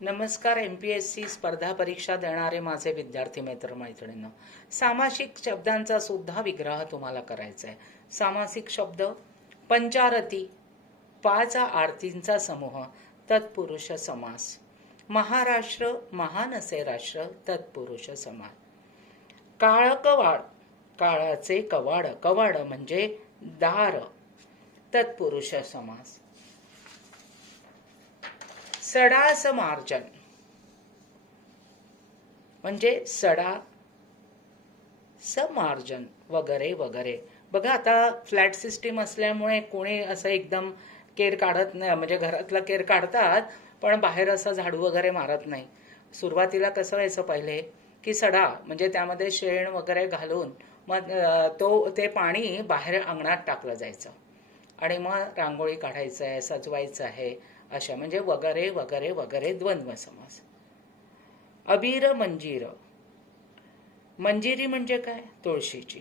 नमस्कार. MPSC स्पर्धा परीक्षा देणारे माझे विद्यार्थी मित्र मैत्रिणींनो, सामासिक शब्दांचा सुद्धा विग्रह तुम्हाला करायचा आहे. सामासिक शब्द पंचारती, 5 आरतींचा समूह, तत्पुरुष समास. महाराष्ट्र, महान असे राष्ट्र, तत्पुरुष समास. काळकवाड, काळाचे कवाड, कवाड म्हणजे दार, तत्पुरुष समास. सडास मार्जन म्हणजे सडा समार्जन वगैरे वगैरे. बघा, आता फ्लॅट सिस्टीम असल्यामुळे कोणी असं एकदम केर काढत नाही, म्हणजे घरातला केर काढतात पण बाहेर असं झाडू वगैरे मारत नाही. सुरुवातीला कसं व्हायचं पहिले की सडा म्हणजे त्यामध्ये शेण वगैरे घालून मग ते पाणी बाहेर अंगणात टाकलं जायचं आणि मग रांगोळी काढायचं आहे, सजवायचं आहे, अशा म्हणजे वगैरे वगैरे वगैरे. द्वंद्व समास. अबीर मंजीर, मंजिरी म्हणजे काय? तुळशीची.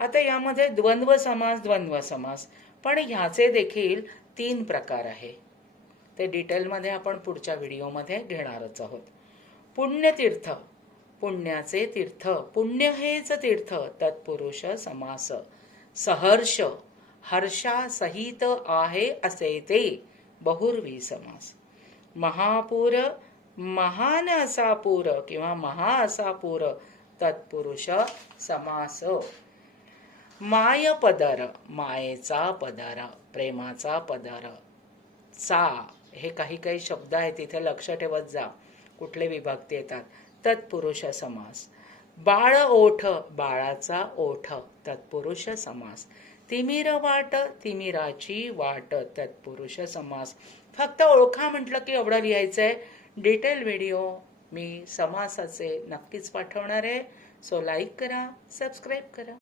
आता यामध्ये द्वंद्व समास पण ह्याचे देखील 3 प्रकार आहे. ते डिटेलमध्ये आपण पुढच्या व्हिडिओमध्ये घेणारच आहोत. पुण्यतीर्थ, पुण्याचे तीर्थ, पुण्य हेच तीर्थ, तत्पुरुष समास. सहर्ष, हर्षासहित आहे असे ते, बहुर्वी समास. महापूर, महान असा पूर किंवा महा असा पूर, तत्पुरुष समास. माय पदर, मायेचा पदर, प्रेमाचा पदर. चा, हे काही काही शब्द आहेत, तिथे लक्ष ठेवत जा कुठले विभक्ती येतात. तत्पुरुष समास. बाळ ओठ, बाळाचा ओठ, तत्पुरुष समास. तिमिर वाट, तिमिराची वाट, तत्पुरुष समास. फक्त ओळखा म्हटलं की एवढं लिहायचंय. डिटेल व्हिडिओ मी समासाचे नक्कीच पाठवणार आहे. सो लाईक करा, सबस्क्राईब करा.